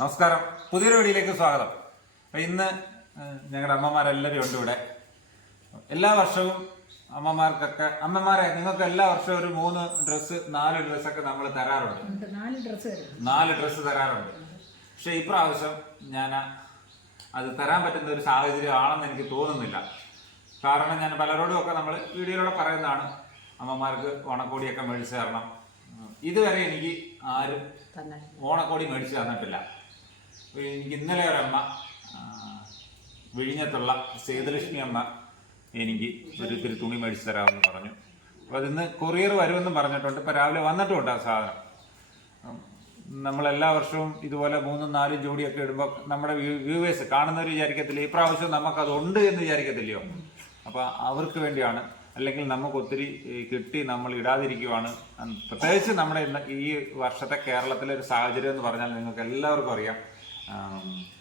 നമസ്കാരം. പുതിയൊരു വീഡിയോയിലേക്ക് സ്വാഗതം. അപ്പൊ ഇന്ന് ഞങ്ങളുടെ അമ്മമാരെല്ലാവരും ഉണ്ട് ഇവിടെ. എല്ലാ വർഷവും അമ്മമാർക്കൊക്കെ അമ്മമാരെ നിങ്ങൾക്ക് എല്ലാ വർഷവും ഒരു മൂന്ന് ഡ്രസ്സ് നാല് ഡ്രസ് ഒക്കെ നമ്മൾ തരാറുണ്ട്. നാല് ഡ്രസ്സ് തരാറുണ്ട്. പക്ഷെ ഇപ്രാവശ്യം ഞാൻ അത് തരാൻ പറ്റുന്ന ഒരു സാഹചര്യം ആണെന്ന് എനിക്ക് തോന്നുന്നില്ല. കാരണം ഞാൻ പലരോടും ഒക്കെ നമ്മൾ വീഡിയോയിലൂടെ പറയുന്നതാണ് അമ്മമാർക്ക് ഓണക്കോടിയൊക്കെ മേടിച്ചു തരണം. ഇതുവരെ എനിക്ക് ആരും ഓണക്കോടി മേടിച്ചു തന്നിട്ടില്ല. എനിക്ക് ഇന്നലെ ഒരമ്മ വിഴിഞ്ഞത്തുള്ള സേതുലക്ഷ്മി അമ്മ എനിക്ക് ഒരു ഇത്തിരി തുണി മേടിച്ചു തരാമെന്ന് പറഞ്ഞു. അപ്പോൾ അതിന്ന് കൊറിയർ വരുമെന്ന് പറഞ്ഞിട്ടുണ്ട്. ഇപ്പോൾ രാവിലെ വന്നിട്ടുമുണ്ട് ആ സാധനം. നമ്മളെല്ലാ വർഷവും ഇതുപോലെ മൂന്നും നാലും ജോഡിയൊക്കെ ഇടുമ്പോൾ നമ്മുടെ വ്യൂവേഴ്സ് കാണുന്നവർ വിചാരിക്കത്തില്ല ഈ പ്രാവശ്യം നമുക്കത് ഉണ്ട് എന്ന് വിചാരിക്കത്തില്ലയോ? അപ്പോൾ അവർക്ക് വേണ്ടിയാണ് അല്ലെങ്കിൽ നമുക്ക് ഒത്തിരി കിട്ടി നമ്മൾ ഇടാതിരിക്കുവാണ്. പ്രത്യേകിച്ച് നമ്മുടെ ഈ വർഷത്തെ കേരളത്തിലെ ഒരു സാഹചര്യം എന്ന് പറഞ്ഞാൽ നിങ്ങൾക്ക് എല്ലാവർക്കും അറിയാം.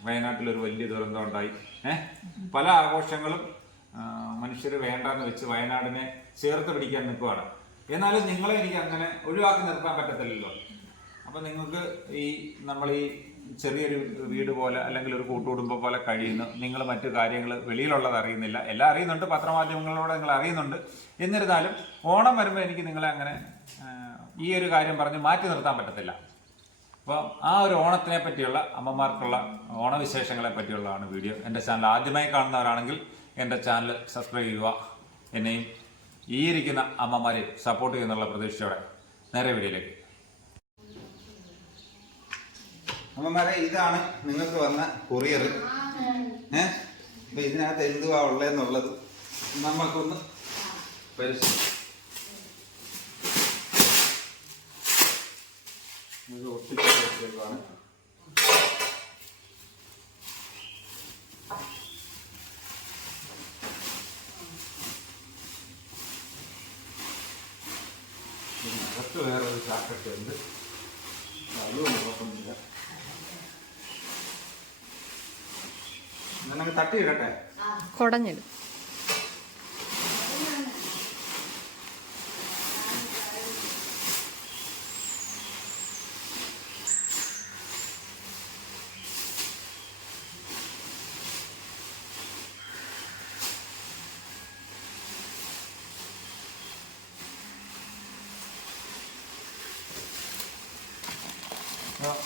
വയനാട്ടിലൊരു വലിയ ദുരന്തം ഉണ്ടായി. പല ആഘോഷങ്ങളും മനുഷ്യർ വേണ്ടെന്ന് വെച്ച് വയനാടിനെ ചേർത്ത് പിടിക്കാൻ നിൽക്കുവാണ്. എന്നാലും നിങ്ങളെ എനിക്ക് അങ്ങനെ ഒഴിവാക്കി നിർത്താൻ പറ്റത്തില്ലല്ലോ. അപ്പം നിങ്ങൾക്ക് ഈ നമ്മൾ ഈ ചെറിയൊരു വീട് പോലെ അല്ലെങ്കിൽ ഒരു കൂട്ടുകുടുംബം പോലെ കഴിയുന്നു നിങ്ങൾ മറ്റു കാര്യങ്ങൾ വെളിയിലുള്ളത് അറിയുന്നില്ല. എല്ലാം അറിയുന്നുണ്ട് പത്രമാധ്യമങ്ങളിലൂടെ നിങ്ങൾ അറിയുന്നുണ്ട്. എന്നിരുന്നാലും ഓണം വരുമ്പോൾ എനിക്ക് നിങ്ങളെ അങ്ങനെ ഈ ഒരു കാര്യം പറഞ്ഞ് മാറ്റി നിർത്താൻ പറ്റത്തില്ല. അപ്പോൾ ആ ഒരു ഓണത്തിനെ പറ്റിയുള്ള അമ്മമാർക്കുള്ള ഓണവിശേഷങ്ങളെ പറ്റിയുള്ളതാണ് വീഡിയോ. എന്റെ ചാനൽ ആദ്യമായി കാണുന്നവരാണെങ്കിൽ എന്റെ ചാനൽ സബ്സ്ക്രൈബ് ചെയ്യുക. എന്നെയും ഈ ഇരിക്കുന്ന അമ്മമാരെ സപ്പോർട്ട് ചെയ്യുന്നുള്ള പ്രതീക്ഷയോടെ നേരെ വീഡിയോയിലേക്ക്. അമ്മമാരെ ഇതാണ് നിങ്ങൾക്ക് വന്ന കൊറിയർ ഏ? അപ്പൊ ഇതിനകത്ത് എന്തുവാ ഉള്ളതെന്നുള്ളത് നമുക്കൊന്ന് പരിശോധിക്കാം. ഒട്ടിച്ച് വെച്ചേക്കുവാണ്. അകത്ത് വേറൊരു ചാക്കറ്റ് ഉണ്ട്. അതും കുഴപ്പമില്ല തട്ടി തട്ടിയിടട്ടെ കുടഞ്ഞിടും.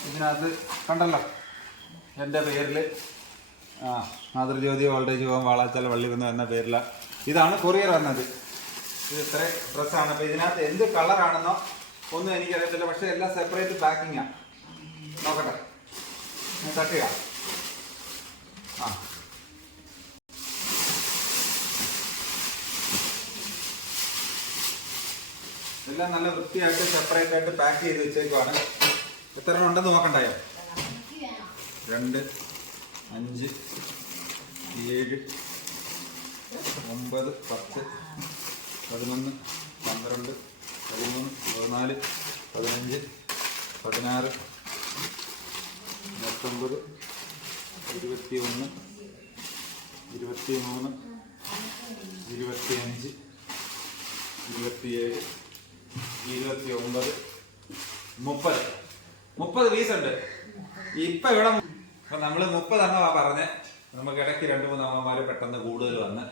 ഇതിനകത്ത് കണ്ടല്ലോ. എന്റെ പേരിൽ ആ Mathrujyothi old age home Valachal Vallikunnu എന്ന പേരില. ഇതാണ് കൊറിയർ വന്നത്. ഇത് ഇത്ര ഡ്രസ്സാണ് അപ്പോൾ ഇതിനകത്ത് എന്ത് കളറാണെന്നോ ഒന്നും എനിക്കറിയത്തില്ല. പക്ഷേ എല്ലാം സെപ്പറേറ്റ് പാക്കിങ്ങാണ് നോക്കട്ടെ. തട്ടുക ആ. എല്ലാം നല്ല വൃത്തിയായിട്ട് സെപ്പറേറ്റ് ആയിട്ട് പാക്ക് ചെയ്ത് വെച്ചേക്കുവാണ്. എത്ര ഉണ്ടെന്ന് നോക്കണ്ടായോ? രണ്ട് അഞ്ച് ഏഴ് ഒമ്പത് പത്ത് പതിനൊന്ന് പന്ത്രണ്ട് പതിമൂന്ന് പതിനാല് പതിനഞ്ച് പതിനാറ് പത്തൊമ്പത് ഇരുപത്തി ഒന്ന് ഇരുപത്തി മൂന്ന് ഇരുപത്തി അഞ്ച് ഇരുപത്തിയേഴ് ഇരുപത്തി ഒമ്പത് മുപ്പത്. മുപ്പത് പീസ് ഉണ്ട്. ഇപ്പൊ ഇവിടെ അപ്പൊ നമ്മൾ മുപ്പതെണ്ണമാ പറഞ്ഞ്. നമുക്ക് ഇടയ്ക്ക് രണ്ട് മൂന്ന് അമ്മമാര് പെട്ടെന്ന് കൂടുതൽ വന്ന്.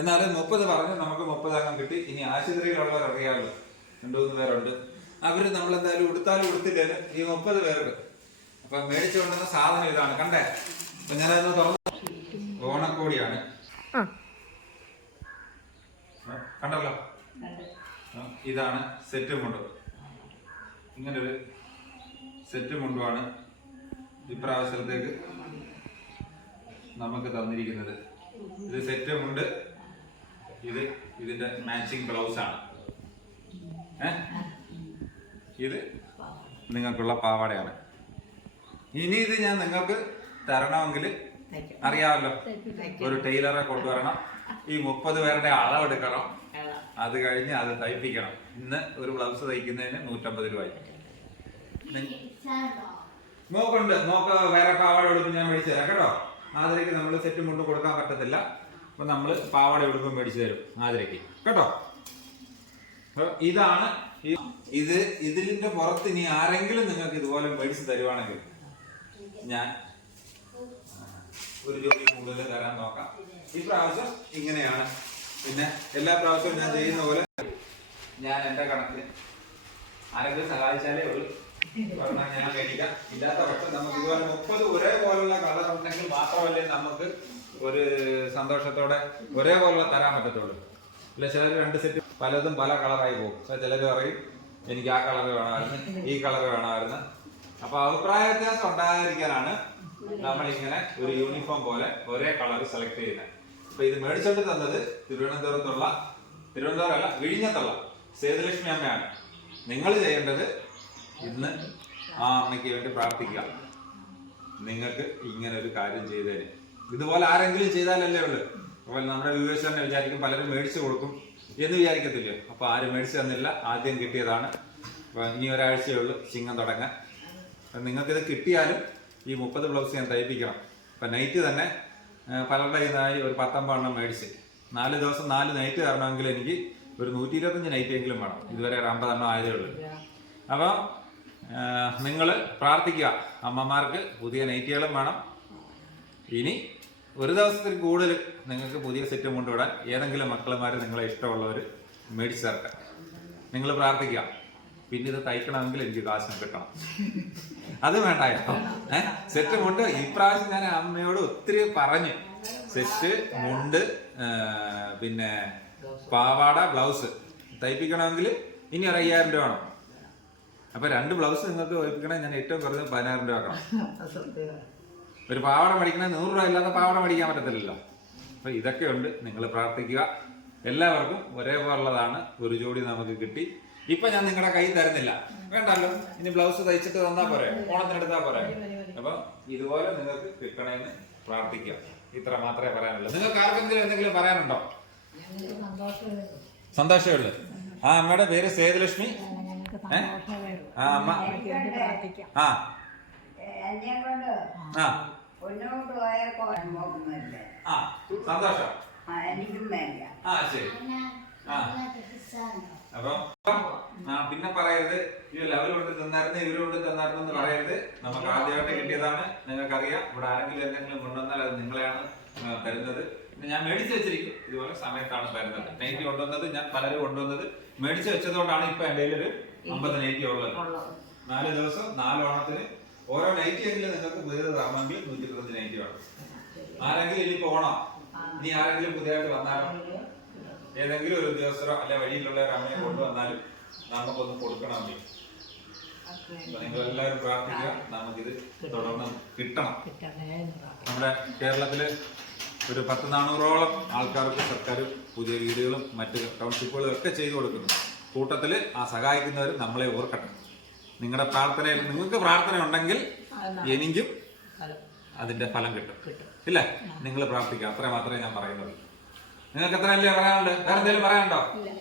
എന്നാലും മുപ്പത് പറഞ്ഞ് നമുക്ക് മുപ്പതെണ്ണം കിട്ടി. ഇനി ആശുപത്രിയിലുള്ളവർ അറിയാമല്ലോ. രണ്ടു മൂന്ന് പേരുണ്ട്. അവർ നമ്മൾ എന്തായാലും ഉടുത്താലും ഉടുത്തില്ലേ? ഈ മുപ്പത് പേർക്ക് അപ്പൊ മേടിച്ചു കൊണ്ടുവന്ന സാധനം ഇതാണ്. കണ്ടേ? അപ്പൊ ഞാനതൊന്ന് തുറന്നു ഓണക്കോടിയാണ്. കണ്ടല്ലോ? ഇതാണ് സെറ്റ് മുണ്ട് ഇങ്ങനൊരു സെറ്റ് മുണ്ടുമാണ് ഇപ്രാവശ്യത്തേക്ക് നമുക്ക് തന്നിരിക്കുന്നത്. ഇത് സെറ്റ് മുണ്ട് ഇത് ഇതിന്റെ മാച്ചിങ് ബ്ലൗസ് ആണ്. ഇത് നിങ്ങൾക്കുള്ള പാവാടയാണ്. ഇനി ഇത് ഞാൻ നിങ്ങൾക്ക് തരണമെങ്കിൽ അറിയാമല്ലോ. ഒരു ടൈലറെ കൊണ്ടുവരണം. ഈ മുപ്പത് പേരുടെ അളവെടുക്കണം. അത് കഴിഞ്ഞ് അത് തയ്പ്പിക്കണം. ഇന്ന് ഒരു ബ്ലൗസ് തയ്ക്കുന്നതിന് നൂറ്റമ്പത് രൂപ നോക്കുണ്ട് മോക്ക് വേറെ പാവാട ഉടുപ്പ് ഞാൻ മേടിച്ചു തരാം കേട്ടോ. ആതിരയ്ക്ക് നമ്മൾ സെറ്റ് മുണ്ടും കൊടുക്കാൻ പറ്റത്തില്ല. അപ്പൊ നമ്മൾ പാവാട ഉടുപ്പ് മേടിച്ചു തരും ആതിരയ്ക്ക്. കേട്ടോ? ഇതാണ് ഇത് ഇതിലിന്റെ പുറത്ത് ഇനി ആരെങ്കിലും നിങ്ങൾക്ക് ഇതുപോലെ മേടിച്ചു തരുവാണെങ്കിൽ ഞാൻ ഒരു ജോലി കൂടുതൽ തരാൻ നോക്കാം. ഈ പ്രാവശ്യം ഇങ്ങനെയാണ്. പിന്നെ എല്ലാ പ്രാവശ്യവും ഞാൻ ചെയ്യുന്ന പോലെ ഞാൻ എന്റെ കണക്കിന് ആരെങ്കിലും സഹായിച്ചാലേ ഒരു ഒരെണ്ണം ഞാൻ മേടിക്കാം ഇല്ലാത്ത പക്ഷം നമുക്ക് ഇതുപോലെ മുപ്പത് ഒരേപോലുള്ള കളർ ഉണ്ടെങ്കിൽ മാത്രമല്ലേ നമുക്ക് ഒരു സന്തോഷത്തോടെ ഒരേപോലുള്ള തരാൻ പറ്റത്തുള്ളൂ. ഇല്ല ചിലർ രണ്ട് സെറ്റ് പലതും പല കളറായി പോകും. ചിലർ പറയും എനിക്ക് ആ കളർ വേണമായിരുന്നു ഈ കളർ വേണമായിരുന്നു. അപ്പൊ അഭിപ്രായ വ്യത്യാസം ഉണ്ടാകാതിരിക്കാനാണ് നമ്മളിങ്ങനെ ഒരു യൂണിഫോം പോലെ ഒരേ കളർ സെലക്ട് ചെയ്യുന്നത്. അപ്പൊ ഇത് മേടിച്ചോണ്ട് തന്നത് തിരുവനന്തപുരത്തുള്ള തിരുവനന്തപുരം അല്ല വിഴിഞ്ഞത്തുള്ള സേതുലക്ഷ്മി അമ്മയാണ്. നിങ്ങൾ ചെയ്യേണ്ടത് ഇന്ന് ആ അമ്മയ്ക്ക് വേണ്ടി പ്രാർത്ഥിക്കാം. നിങ്ങൾക്ക് ഇങ്ങനെ ഒരു കാര്യം ചെയ്തേനെ. ഇതുപോലെ ആരെങ്കിലും ചെയ്താലല്ലേ ഉള്ളു. അപ്പോൾ നമ്മുടെ വ്യൂവേഴ്സ് തന്നെ വിചാരിക്കും പലരും മേടിച്ചു കൊടുക്കും എന്ന് വിചാരിക്കത്തില്ലയോ അപ്പൊ ആരും മേടിച്ചു തന്നില്ല. ആദ്യം കിട്ടിയതാണ്. അപ്പൊ ഇനി ഒരാഴ്ചയേ ഉള്ളൂ ചിങ്ങം തുടങ്ങാൻ. അപ്പം നിങ്ങൾക്കിത് കിട്ടിയാലും ഈ മുപ്പത് ബ്ലൗസ് ഞാൻ തയ്പ്പിക്കണം. ഇപ്പം നൈറ്റ് തന്നെ പലരുടെ ഇതായി ഒരു പത്തൊമ്പതെണ്ണം മേടിച്ച്. നാല് ദിവസം നാല് നൈറ്റ് തരണമെങ്കിൽ എനിക്ക് ഒരു നൂറ്റി ഇരുപത്തഞ്ച് നൈറ്റ് എങ്കിലും വേണം. ഇതുവരെ ഒരു അമ്പതെണ്ണം ആയതേ ഉള്ളൂ. അപ്പം നിങ്ങൾ പ്രാർത്ഥിക്കുക. അമ്മമാർക്ക് പുതിയ നൈറ്റികളും വേണം. ഇനി ഒരു ദിവസത്തിൽ കൂടുതൽ നിങ്ങൾക്ക് പുതിയ സെറ്റ് കൊണ്ടുവിടാൻ ഏതെങ്കിലും മക്കളുമാർ നിങ്ങളെ ഇഷ്ടമുള്ളവർ മേടിച്ചു തരട്ടെ നിങ്ങൾ പ്രാർത്ഥിക്കുക. പിന്നെ ഇത് തയ്ക്കണമെങ്കിൽ എനിക്ക് കാശും കിട്ടണം. അത് വേണ്ടായോ ഏഹ് സെറ്റ് മുണ്ട് ഇപ്രാവശ്യം ഞാൻ അമ്മയോട് ഒത്തിരി പറഞ്ഞു. സെറ്റ് മുണ്ട് പിന്നെ പാവാട ബ്ലൗസ് തയ്പ്പിക്കണമെങ്കിൽ ഇനി ഒരു അയ്യായിരം രൂപ വേണം. അപ്പൊ രണ്ട് ബ്ലൗസ് നിങ്ങൾക്ക് തയ്പ്പിക്കണമെങ്കിൽ ഞാൻ ഏറ്റവും കുറഞ്ഞത് പതിനായിരം രൂപ ആക്കണം. ഒരു പാവാട മേടിക്കണേ നൂറ് രൂപ ഇല്ലാതെ പാവാട മേടിക്കാൻ പറ്റത്തില്ലല്ലോ. അപ്പൊ ഇതൊക്കെ ഉണ്ട് നിങ്ങൾ പ്രാർത്ഥിക്കുക. എല്ലാവർക്കും ഒരേപോലുള്ളതാണ് ഒരു ജോഡി നമുക്ക് കിട്ടി. ഇപ്പൊ ഞാൻ നിങ്ങളുടെ കൈ തരുന്നില്ല. വേണ്ടല്ലോ ഇനി ബ്ലൗസ് തയ്ച്ചിട്ട് തന്നാ പോരെ ഓണത്തിനെടുത്താ പോരെ. അപ്പൊ ഇതുപോലെ നിങ്ങൾക്ക് കിട്ടണമെന്ന് പ്രാർത്ഥിക്കുക. ഇത്ര മാത്രമേ പറയാനുള്ളൂ. നിങ്ങൾക്ക് ആർക്കെങ്കിലും എന്തെങ്കിലും പറയാനുണ്ടോ? സന്തോഷമേ ഉള്ളൂ. ആ അമ്മയുടെ പേര് സേതുലക്ഷ്മി. ഏ? ആ ആ. ആ. ആ സന്തോഷം. ആ, വേണ്ട ആ. ശരി ആ ആ പിന്നെ പറയരുത്. ഈ ലെവൽ കൊണ്ട് തന്നായിരുന്നു ഇവർ കൊണ്ട് തന്നായിരുന്നു എന്ന് പറയരുത്. നമുക്ക് ആദ്യമായിട്ട് കിട്ടിയതാണ്. നിങ്ങൾക്കറിയാം. ഇവിടെ ആരെങ്കിലും എന്തെങ്കിലും കൊണ്ടുവന്നാൽ അത് നിങ്ങളെയാണ് തരുന്നത്. ഞാൻ മേടിച്ചു വെച്ചിരിക്കും. ഇതുപോലെ സമയത്താണ് തരുന്നത്. നൈറ്റി കൊണ്ടുവന്നത്. ഞാൻ പലരും കൊണ്ടുവന്നത് മേടിച്ചു വെച്ചതുകൊണ്ടാണ് ഇപ്പൊ എന്റെ ഒരു അമ്പത് നൈറ്റി ഉള്ളത് നാല് ദിവസം നാല് ഓണത്തിന്. ഓരോ നൈറ്റി എങ്കിലും നിങ്ങൾക്ക് പുതിയത് തരണമെങ്കിൽ നൂറ്റി ഇരുപത്തഞ്ച് നൈറ്റി വേണം ആരെങ്കിലും ഇനി പോണം ഇനി ആരെങ്കിലും പുതിയതായിട്ട് വന്നാലോ? ഏതെങ്കിലും ഒരു ഉദ്യോഗസ്ഥരോ അല്ലെ വഴിയിലുള്ള ഒരു അമ്മയെ കൊണ്ടുവന്നാലും നമുക്കൊന്ന് കൊടുക്കണം നിങ്ങളെല്ലാവരും പ്രാർത്ഥിക്കുക. നമുക്കിത് തുടർന്ന് കിട്ടണം. നമ്മുടെ കേരളത്തിൽ ഒരു പത്ത് നാനൂറോളം ആൾക്കാർക്ക് സർക്കാർ പുതിയ വീടുകളും മറ്റ് ടൗൺഷിപ്പുകളും ഒക്കെ ചെയ്തു കൊടുക്കുന്നു കൂട്ടത്തിൽ ആ സഹായിക്കുന്നവർ നമ്മളെ ഓർക്കണം. നിങ്ങളുടെ പ്രാർത്ഥനയിൽ നിങ്ങൾക്ക് പ്രാർത്ഥന ഉണ്ടെങ്കിൽ എനിക്കും അതിന്റെ ഫലം കിട്ടും. ഇല്ല? നിങ്ങൾ പ്രാർത്ഥിക്കുക. അത്ര മാത്രമേ ഞാൻ പറയുന്നുള്ളൂ. നിങ്ങൾക്ക് എത്ര അല്ലേ പറയാനുണ്ട് വേറെ എന്തെങ്കിലും പറയാനുണ്ടോ?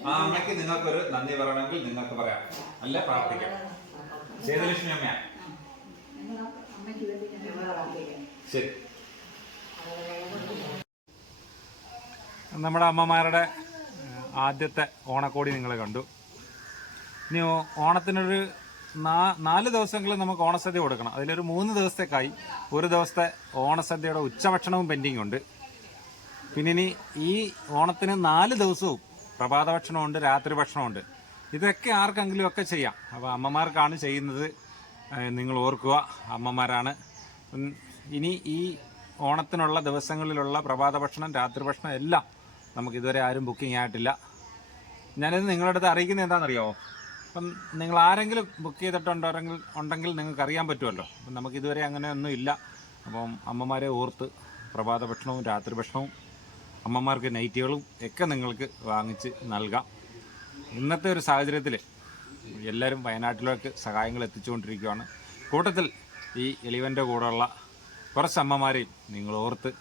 ആ അമ്മയ്ക്ക് നിങ്ങൾക്കൊരു നന്ദി പറയണമെങ്കിൽ നിങ്ങൾക്ക് പറയാം. അല്ല? പ്രാർത്ഥിക്കാം. സേതുലക്ഷ്മി അമ്മയാ. ശരി. നമ്മുടെ അമ്മമാരുടെ ആദ്യത്തെ ഓണക്കോടി നിങ്ങൾ കണ്ടു. ഇനി ഓണത്തിനൊരു നാല് ദിവസങ്ങളിൽ നമുക്ക് ഓണസദ്യ കൊടുക്കണം. അതിലൊരു മൂന്ന് ദിവസത്തേക്കായി ഒരു ദിവസത്തെ ഓണസദ്യയുടെ ഉച്ചഭക്ഷണവും പെൻഡിങ് ഉണ്ട്. പിന്നെ ഇനി ഈ ഓണത്തിന് നാല് ദിവസവും പ്രഭാത ഭക്ഷണമുണ്ട് രാത്രി ഭക്ഷണമുണ്ട്. ഇതൊക്കെ ആർക്കെങ്കിലും ഒക്കെ ചെയ്യാം. അപ്പോൾ അമ്മമാർക്കാണ് ചെയ്യുന്നത്. നിങ്ങൾ ഓർക്കുക അമ്മമാരാണ്. ഇനി ഈ ഓണത്തിനുള്ള ദിവസങ്ങളിലുള്ള പ്രഭാത ഭക്ഷണം രാത്രി ഭക്ഷണം എല്ലാം നമുക്ക് ഇതുവരെ ആരും ബുക്കിംഗ് ആയിട്ടില്ല. ഞാനിത് നിങ്ങളുടെ അടുത്ത് അറിയിക്കുന്നത് എന്താണെന്നറിയാമോ അപ്പം നിങ്ങൾ ആരെങ്കിലും ബുക്ക് ചെയ്തിട്ടുണ്ടെങ്കിൽ ഉണ്ടെങ്കിൽ നിങ്ങൾക്ക് അറിയാൻ പറ്റുമല്ലോ. അപ്പം നമുക്ക് ഇതുവരെ അങ്ങനെ ഒന്നും ഇല്ല. അപ്പം അമ്മമാരെ ഓർത്ത് പ്രഭാത ഭക്ഷണവും രാത്രി ഭക്ഷണവും അമ്മമാർക്ക് നൈറ്റികളും ഒക്കെ നിങ്ങൾക്ക് വാങ്ങിച്ച് നൽകാം. ഇന്നത്തെ ഒരു സാഹചര്യത്തിൽ എല്ലാവരും വയനാട്ടിലേക്ക് സഹായങ്ങൾ എത്തിച്ചുകൊണ്ടിരിക്കുകയാണ്. കൂട്ടത്തിൽ ഈ എലിവന്റെ കൂടെയുള്ള കുറച്ച് അമ്മമാരെയും നിങ്ങൾ ഓർത്ത്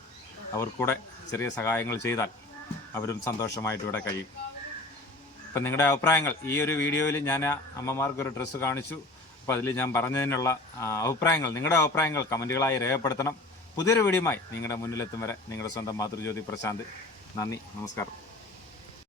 അവർക്കൂടെ ചെറിയ സഹായങ്ങൾ ചെയ്താൽ അവരും സന്തോഷമായിട്ട് ഇവിടെ കഴിയും. അപ്പം നിങ്ങളുടെ അഭിപ്രായങ്ങൾ ഈ ഒരു വീഡിയോയിൽ ഞാൻ അമ്മമാർക്കൊരു ഡ്രസ്സ് കാണിച്ചു. അപ്പോൾ അതിൽ ഞാൻ പറഞ്ഞതിനുള്ള അഭിപ്രായങ്ങൾ നിങ്ങളുടെ അഭിപ്രായങ്ങൾ കമന്റുകളായി രേഖപ്പെടുത്തണം. പുതിയൊരു വീഡിയോയുമായി നിങ്ങളുടെ മുന്നിലെത്തും വരെ നിങ്ങളുടെ സ്വന്തം മാതൃജ്യോതി പ്രശാന്ത്. നന്ദി നമസ്കാരം.